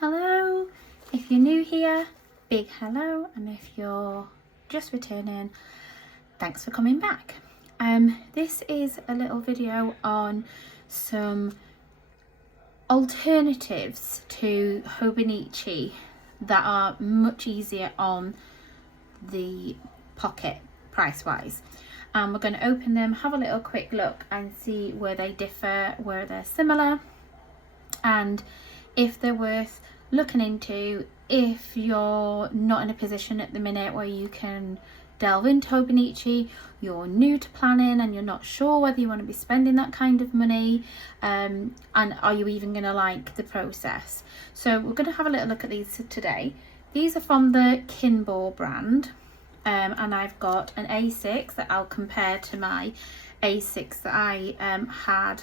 Hello, if you're new here, big hello, and if you're just returning, thanks for coming back. This is a little video on some alternatives to Hobonichi that are much easier on the pocket price wise. We're going to open them, have a little quick look and see where they differ, where they're similar, and if they're worth looking into if you're not in a position at the minute where you can delve into Hobonichi, you're new to planning and you're not sure whether you want to be spending that kind of money, and are you even going to like the process. So we're going to have a little look at these today. These are from the Kinball brand, and I've got an A6 that I'll compare to my A6 that I had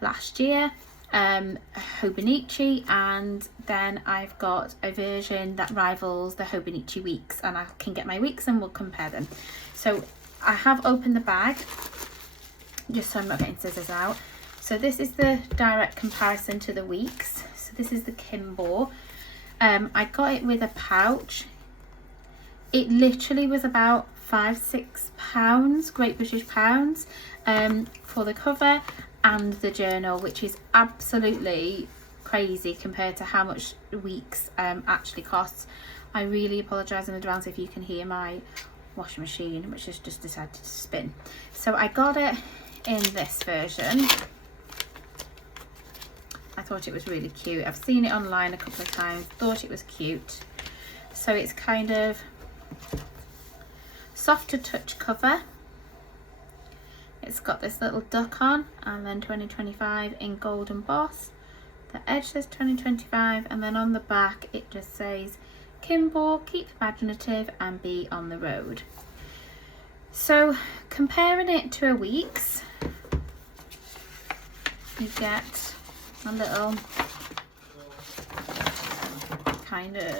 last year, Hobonichi, and then I've got a version that rivals the Hobonichi weeks, and I can get my weeks and we'll compare them. So I have opened the bag just so I'm not getting scissors out. So this is the direct comparison to the weeks. So this is the Kinball. I got it with a pouch. It literally was about £5-6 Great British pounds for the cover and the journal, which is absolutely crazy compared to how much weeks actually costs. I really apologise in advance if you can hear my washing machine, which has just decided to spin. So I got it in this version. I thought it was really cute. I've seen it online a couple of times, thought it was cute. So it's kind of soft to touch cover. It's got this little duck on, and then 2025 in gold embossed. The edge says 2025, and then on the back it just says Kinball, keep imaginative and be on the road. So comparing it to a week's, you get a little kind of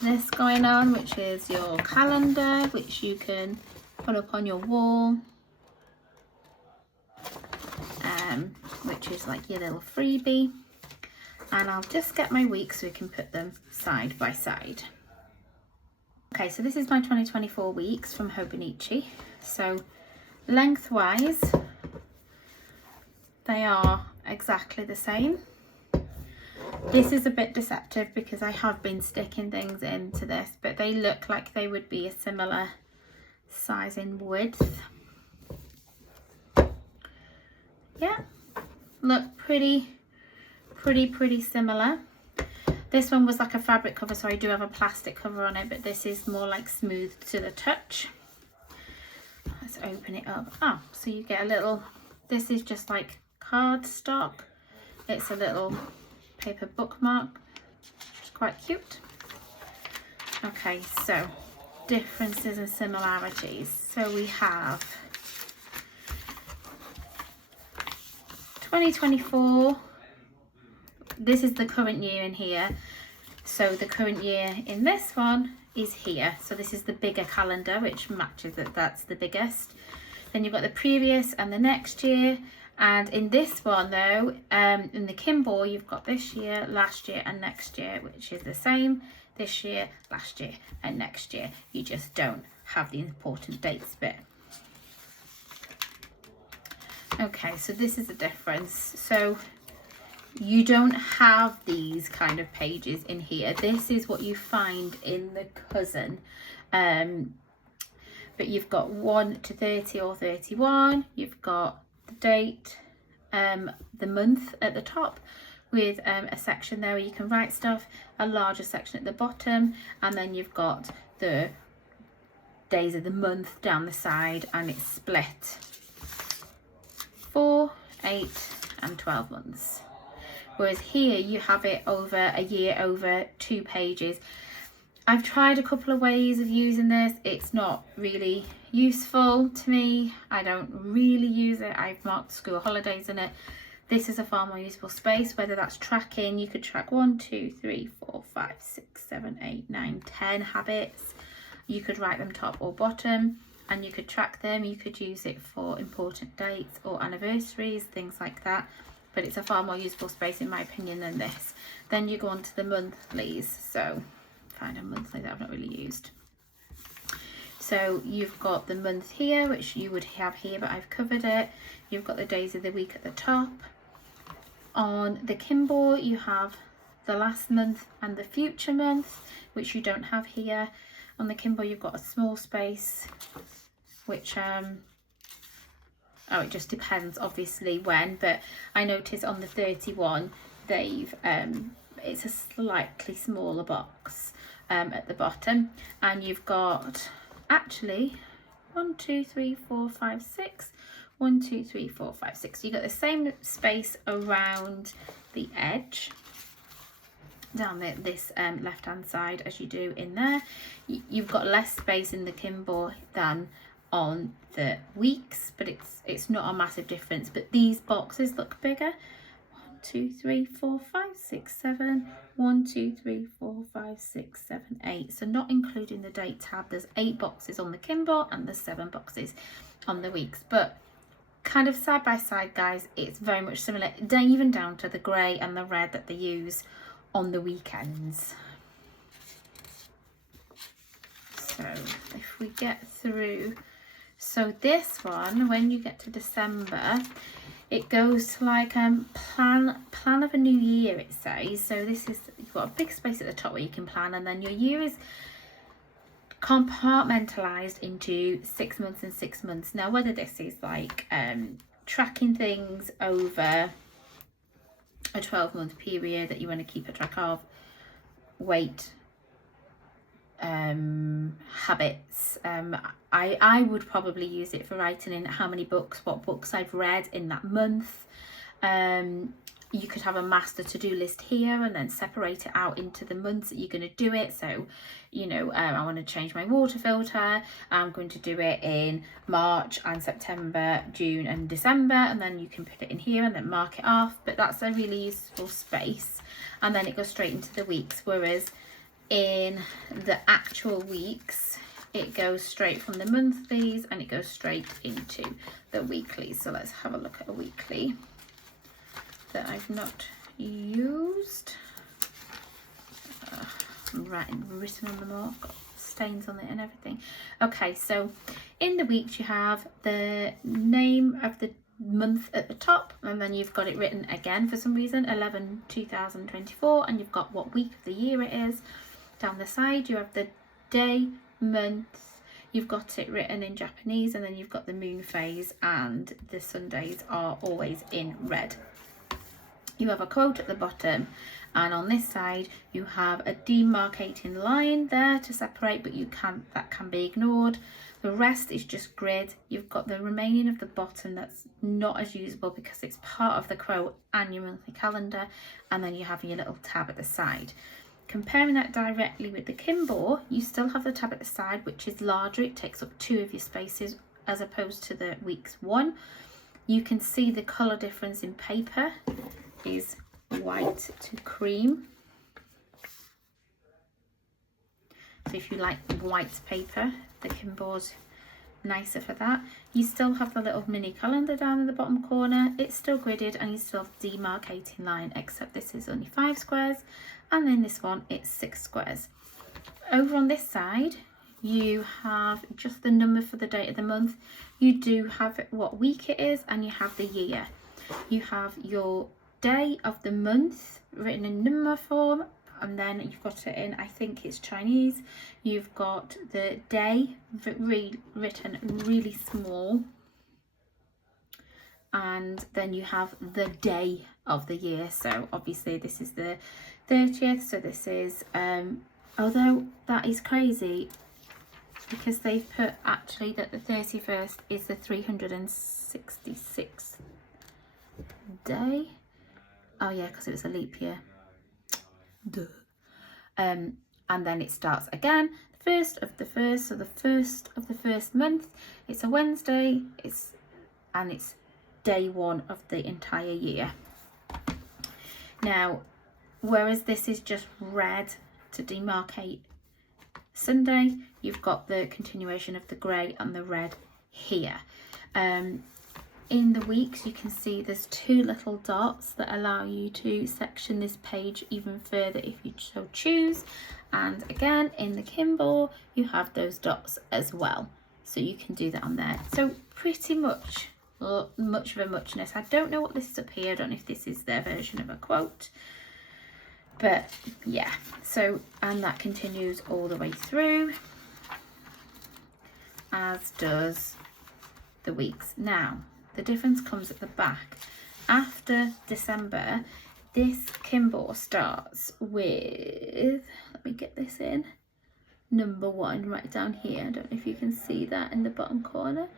this going on, which is your calendar, which you can put up on your wall, which is like your little freebie. And I'll just get my weeks so we can put them side by side. Okay, so this is my 2024 weeks from Hobonichi. So lengthwise they are exactly the same. This is a bit deceptive because I have been sticking things into this, but they look like they would be a similar size in width. Yeah, look pretty similar. This one was like a fabric cover, so I do have a plastic cover on it, but this is more like smooth to the touch. Let's open it up. Oh, so you get a little, this is just like cardstock. It's a little paper bookmark, which is quite cute. Okay, so differences and similarities. So we have 2024. This is the current year in here. So the current year in this one is here. So this is the bigger calendar, which matches that that's the biggest. Then you've got the previous and the next year. And in this one though, in the Kinball, you've got this year, last year and next year, which is the same. This year, last year and next year. You just don't have the important dates bit. Okay, so this is the difference. So you don't have these kind of pages in here. This is what you find in the cousin. But you've got 1 to 30 or 31. You've got the date, the month at the top, with a section there where you can write stuff, a larger section at the bottom, and then you've got the days of the month down the side, and it's split 4, 8 and 12 months. Whereas here you have it over a year, over 2 pages. I've tried a couple of ways of using this. It's not really useful to me. I don't really use it. I've marked school holidays in it. This is a far more useful space, whether that's tracking. You could track 1, 2, 3, 4, 5, 6, 7, 8, 9, 10 habits. You could write them top or bottom, and you could track them. You could use it for important dates or anniversaries, things like that. but it's a far more useful space in my opinion than this. Then you go on to the monthlies. So find a monthly that I've not really used. So you've got the month here, which you would have here, but I've covered it. You've got the days of the week at the top. On the Kimball, you have the last month and the future month, which you don't have here. On the Kimball, you've got a small space, which oh, it just depends obviously when, but I noticed on the 31 they've it's a slightly smaller box at the bottom, and you've got actually 1 2 3 4 5 6 1 2 3 4 5 6. So you got the same space around the edge down this left hand side as you do in there. You've got less space in the Kimball than on the weeks, but it's not a massive difference. But these boxes look bigger. 1 2 3 4 5 6 7 1 2 3 4 5 6 7 8. So not including the date tab, there's 8 boxes on the Kimball and there's 7 boxes on the weeks. But kind of side by side, guys, it's very much similar, even down to the grey and the red that they use on the weekends. So if we get through, so this one, when you get to December, it goes to like plan of a new year, it says. So this is, you've got a big space at the top where you can plan, and then your year is compartmentalized into 6 months and 6 months. Now whether this is like tracking things over a 12-month period that you want to keep a track of, weight, habits, I would probably use it for writing in how many books, what books I've read in that month. You could have a master to-do list here and then separate it out into the months that you're going to do it. So, you know, I want to change my water filter. I'm going to do it in March and September, June and December, and then you can put it in here and then mark it off. But that's a really useful space. And then it goes straight into the weeks, whereas in the actual weeks, it goes straight from the monthlies and it goes straight into the weeklies. So let's have a look at a weekly that I've not used. Written on them all, got stains on it and everything. Okay, so in the weeks you have the name of the month at the top, and then you've got it written again for some reason, 11/2024, and you've got what week of the year it is. Down the side you have the day, month, you've got it written in Japanese, and then you've got the moon phase, and the Sundays are always in red. You have a quote at the bottom, and on this side you have a demarcating line there to separate, but that can be ignored. The rest is just grid. You've got the remaining of the bottom that's not as usable because it's part of the quote and your monthly calendar, and then you have your little tab at the side. Comparing that directly with the Kimball, you still have the tab at the side, which is larger. It takes up 2 of your spaces as opposed to the weeks 1. You can see the colour difference in paper is white to cream. So if you like white paper, the Kimball's nicer for that. You still have the little mini calendar down in the bottom corner. It's still gridded, and you still have demarcating line, except this is only 5 squares, and then this one it's 6 squares. Over on this side you have just the number for the date of the month. You do have what week it is, and you have the year. You have your day of the month written in number form, and then you've got it in, I think it's Chinese. You've got the day written really small, and then you have the day of the year. So obviously this is the 30th, so this is although that is crazy because they've put actually that the 31st is the 366th day. Oh yeah, because it was a leap year. Duh. And then it starts again, the 1st of the 1st, so the 1st of the 1st month. It's a Wednesday, it's day 1 of the entire year. Now, whereas this is just red to demarcate Sunday, you've got the continuation of the grey and the red here. in the weeks, you can see there's 2 little dots that allow you to section this page even further if you so choose. And again, in the Kimball, you have those dots as well. So you can do that on there. So pretty much, much of a muchness. I don't know what this is up here. I don't know if this is their version of a quote. But yeah, so, and that continues all the way through, as does the weeks. Now, the difference comes at the back. After December, this Kimball starts with, let me get this in, number 1 right down here. I don't know if you can see that in the bottom corner.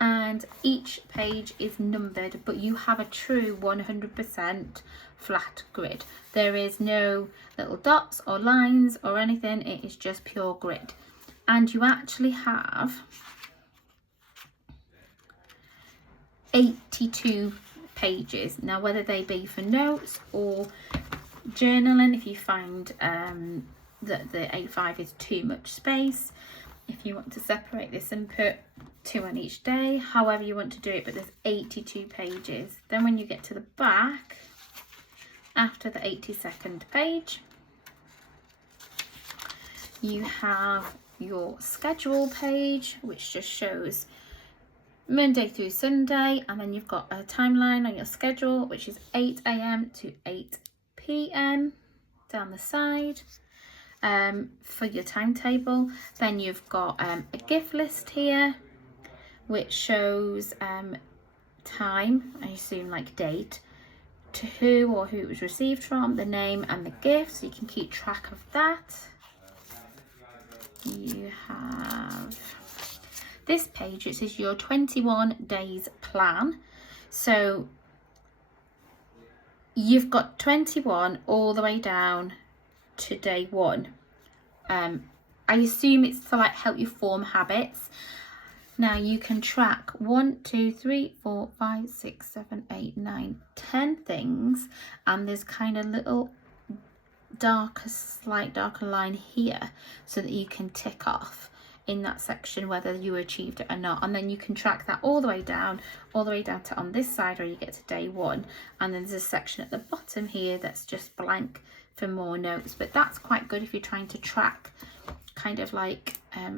And each page is numbered, but you have a true 100% flat grid. There is no little dots or lines or anything. It is just pure grid. And you actually have 82 pages. Now, whether they be for notes or journaling, if you find that the A5 is too much space, if you want to separate this and put 2 on each day, however you want to do it, but there's 82 pages. Then when you get to the back, after the 82nd page, you have your schedule page, which just shows Monday through Sunday, and then you've got a timeline on your schedule, which is 8 AM to 8 PM down the side. For your timetable. Then you've got a gift list here, which shows time, I assume like date, to who or who it was received from, the name and the gift, so you can keep track of that. You have this page, which is your 21 days plan. So you've got 21 all the way down to day 1. I assume it's to like help you form habits. Now you can track 1, 2, 3, 4, 5, 6, 7, 8, 9, 10 things, and there's kind of little slight darker line here so that you can tick off in that section whether you achieved it or not. And then you can track that all the way down to on this side where you get to day 1, and then there's a section at the bottom here that's just blank for more notes. But that's quite good if you're trying to track kind of like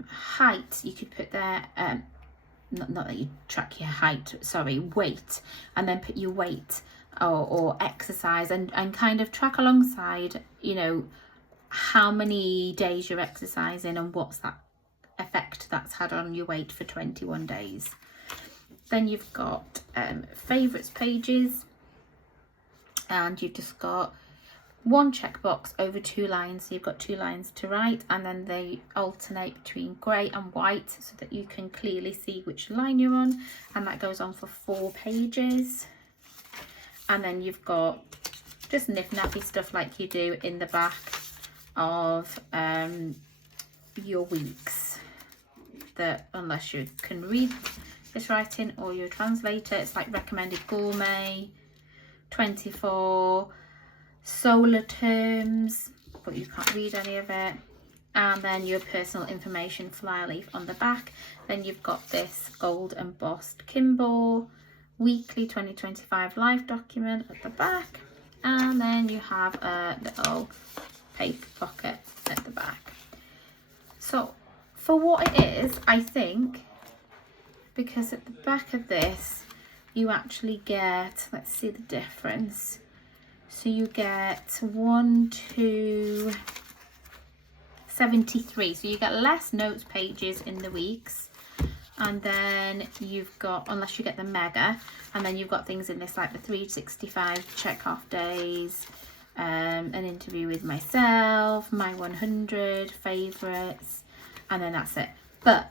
height. You could put there not that you track your height, sorry, weight, and then put your weight or exercise and kind of track alongside, you know, how many days you're exercising and what's that effect that's had on your weight for 21 days. Then you've got favourites pages, and you've just got 1 checkbox over 2 lines. So you've got 2 lines to write, and then they alternate between grey and white so that you can clearly see which line you're on, and that goes on for 4 pages. And then you've got just nip-nappy stuff like you do in the back of your weeks, that unless you can read this writing or your translator, it's like recommended gourmet, 24 solar terms, but you can't read any of it, and then your personal information flyer leaf on the back. Then you've got this gold embossed Kimball weekly 2025 live document at the back, and then you have a little paper pocket at the back. So for what it is, I think, because at the back of this you actually get, let's see the difference. So you get 1, 2, 73. So you get less notes pages in the weeks. And then you've got, unless you get the mega, and then you've got things in this like the 365 check off days, an interview with myself, my 100 favourites, and then that's it. But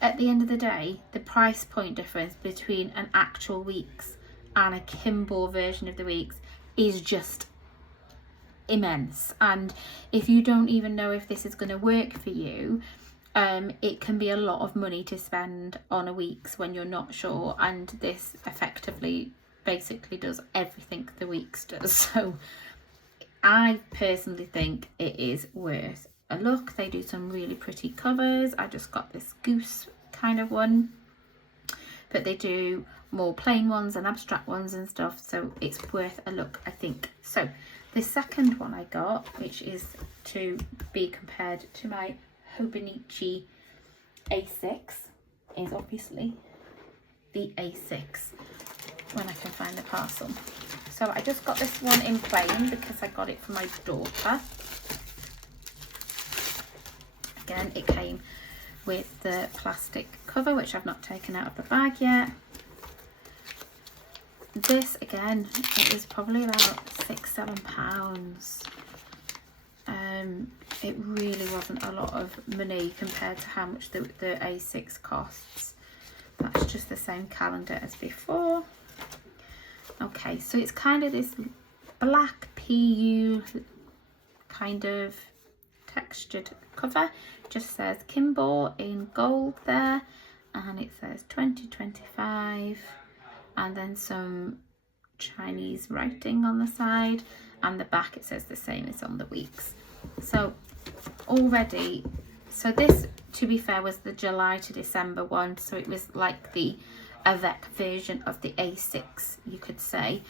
at the end of the day, the price point difference between an actual weeks and a Kimball version of the weeks is just immense. And if you don't even know if this is going to work for you, it can be a lot of money to spend on a week's when you're not sure, and this effectively basically does everything the weeks does. So I personally think it is worth a look. They do some really pretty covers. I just got this goose kind of one, but they do more plain ones and abstract ones and stuff, so it's worth a look, I think. So the second one I got, which is to be compared to my Hobonichi A6, is obviously the A6 when I can find the parcel. So I just got this one in plain because I got it for my daughter. Again, it came with the plastic cover, which I've not taken out of the bag yet. This, again, it was probably about £6–7. It really wasn't a lot of money compared to how much the A6 costs. That's just the same calendar as before. Okay, so it's kind of this black PU kind of textured cover. It just says Kimball in gold there, and it says 2025, and then some Chinese writing on the side, and the back it says the same as on the weeks. So already, so this, to be fair, was the July to December one, so it was like the avec version of the A6, you could say.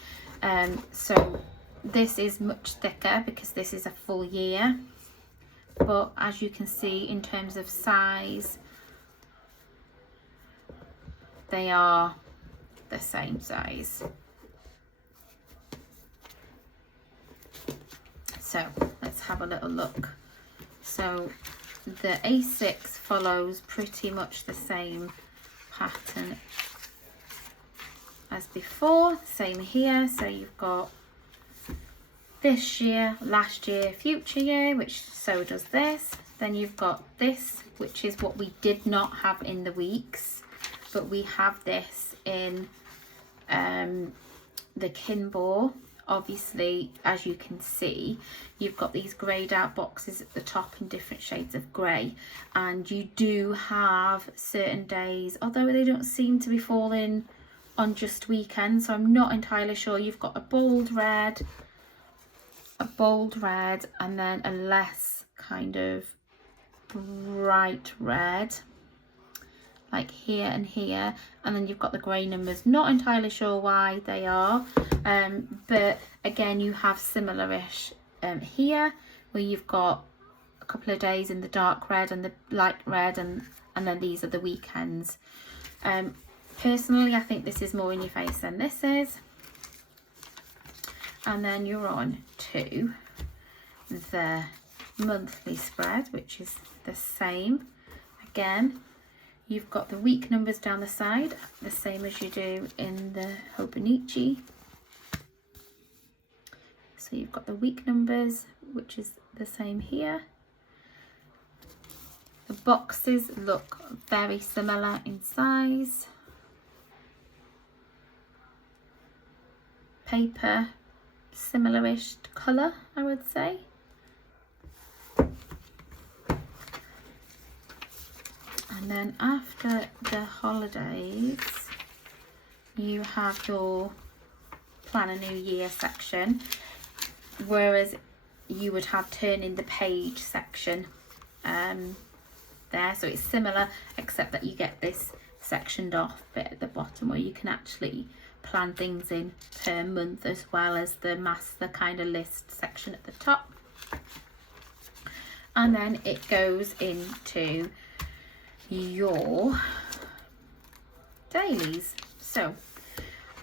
So this is much thicker because this is a full year, but as you can see, in terms of size, they are the same size. So let's have a little look. So the A6 follows pretty much the same pattern as before, same here. So you've got this year, last year, future year, which so does this. Then you've got this, which is what we did not have in the weeks, but we have this in the Kimball. Obviously, as you can see, you've got these greyed out boxes at the top in different shades of grey, and you do have certain days, although they don't seem to be falling on just weekends, so I'm not entirely sure. You've got a bold red, and then a less kind of bright red, like here and here, and then you've got the grey numbers. Not entirely sure why they are, but again, you have similar-ish here, where you've got a couple of days in the dark red and the light red, and then these are the weekends. Personally, I think this is more in your face than this is. And then you're on to the monthly spread, which is the same. Again, you've got the week numbers down the side, the same as you do in the Hobonichi. So you've got the week numbers, which is the same here. The boxes look very similar in size. Paper, similar-ish colour, I would say. And then after the holidays, you have your Plan a New Year section, whereas you would have Turn in the Page section there. So it's similar, except that you get this sectioned off bit at the bottom where you can actually plan things in per month, as well as the master kind of list section at the top. And then it goes into your dailies. So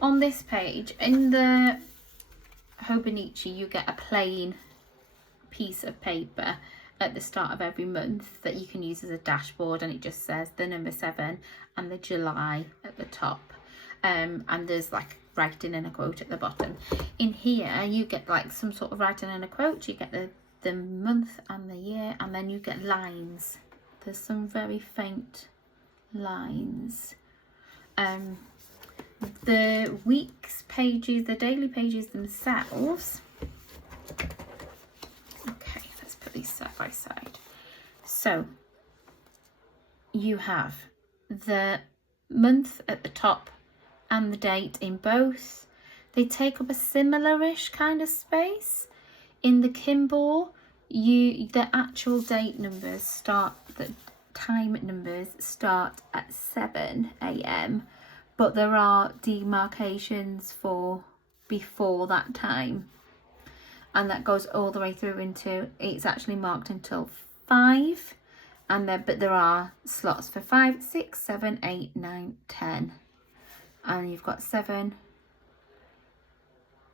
on this page, in the Hobonichi, you get a plain piece of paper at the start of every month that you can use as a dashboard, and it just says the number 7 and the July at the top. And there's like writing and a quote at the bottom. In here, you get like some sort of writing and a quote. You get the month and the year, and then you get lines. There's some very faint lines. The weeks pages, the daily pages themselves. Okay, let's put these side by side. So you have the month at the top and the date in both. They take up a similar-ish kind of space. In the Kimball, the actual date numbers start, the time numbers start at 7 AM, but there are demarcations for before that time, and that goes all the way through into, it's actually marked until 5, and then but there are slots for 5, 6, 7, 8, 9, 10, and you've got 7,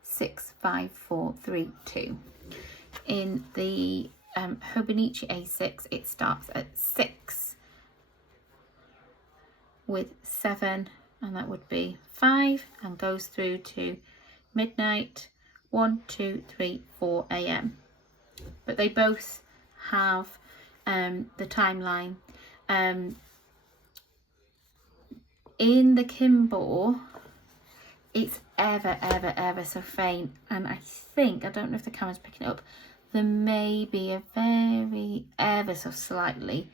6, 5, 4, 3, 2. In the Hobonichi A6, it starts at 6 with 7, and that would be 5, and goes through to midnight, 1, 2, 3, 4 a.m. But they both have the timeline. In the Kimball, it's ever so faint, and I think, I don't know if the camera's picking it up, there may be a very ever so slightly,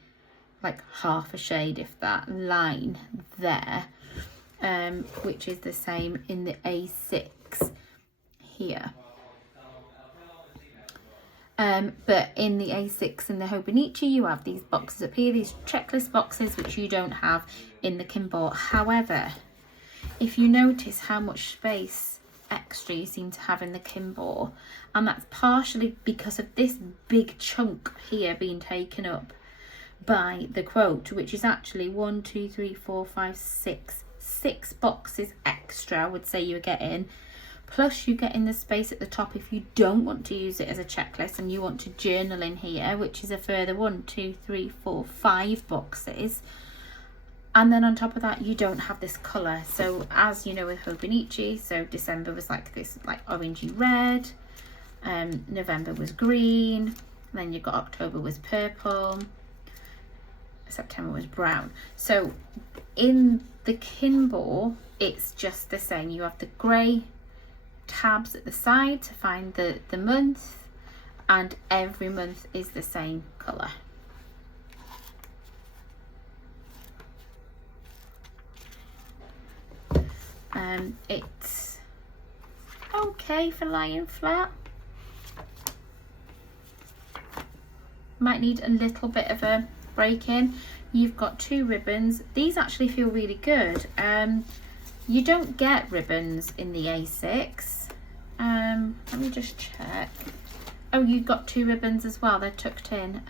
like half a shade if that, line there, which is the same in the A6 here. But in the A6 and the Hobonichi, you have these boxes up here, these checklist boxes, which you don't have in the Kimball. However, if you notice how much space extra you seem to have in the Kimball, and that's partially because of this big chunk here being taken up by the quote, which is actually 1, 2, 3, 4, 5, 6 boxes extra, I would say you're getting. Plus you get in the space at the top if you don't want to use it as a checklist and you want to journal in here, which is a further 1, 2, 3, 4, 5 boxes. And then on top of that, you don't have this colour. So as you know with Hobonichi, so December was like this, like orangey red, November was green, then you got October was purple, September was brown. So in the Kimball, it's just the same. You have the grey tabs at the side to find the month, and every month is the same colour. It's okay for lying flat. Might need a little bit of a break in. You've got 2 ribbons. These actually feel really good. You don't get ribbons in the A6. Let me just check. Oh, you've got 2 ribbons as well. They're tucked in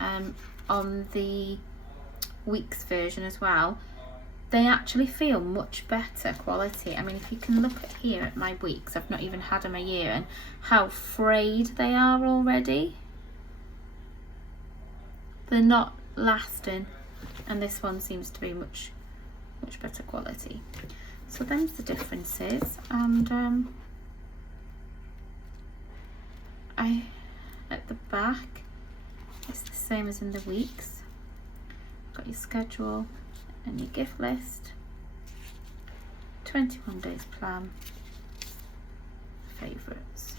on the weeks version as well. They actually feel much better quality. I mean, if you can look at here at my weeks, I've not even had them a year, and how frayed they are already. They're not lasting, and this one seems to be much better quality. So them's the differences, and at the back it's the same as in the weeks. Got your schedule and your gift list, 21 days plan, favourites.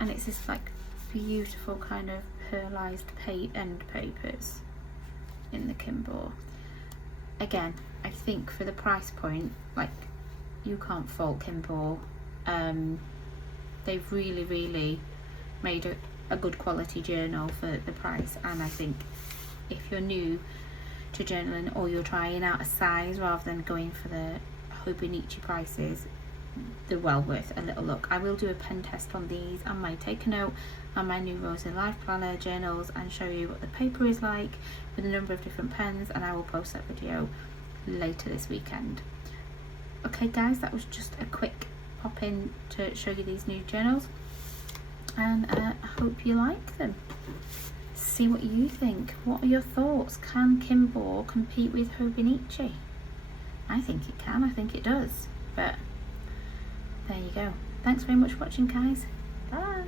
And it's this like beautiful kind of pearlized end papers in the Kimball. Again, I think for the price point, like, you can't fault Kimball. They've really made a good quality journal for the price, and I think if you're new to journaling or you're trying out a size rather than going for the Hobonichi prices, they're well worth a little look. I will do a pen test on these. I might take a note on my new Rosa Life Planner journals and show you what the paper is like with a number of different pens, and I will post that video later this weekend. Okay guys, that was just a quick pop in to show you these new journals, and I hope you like them. See what you think. What are your thoughts? Can Kimball compete with Hobonichi? I think it can. I think it does. But there you go. Thanks very much for watching, guys. Bye.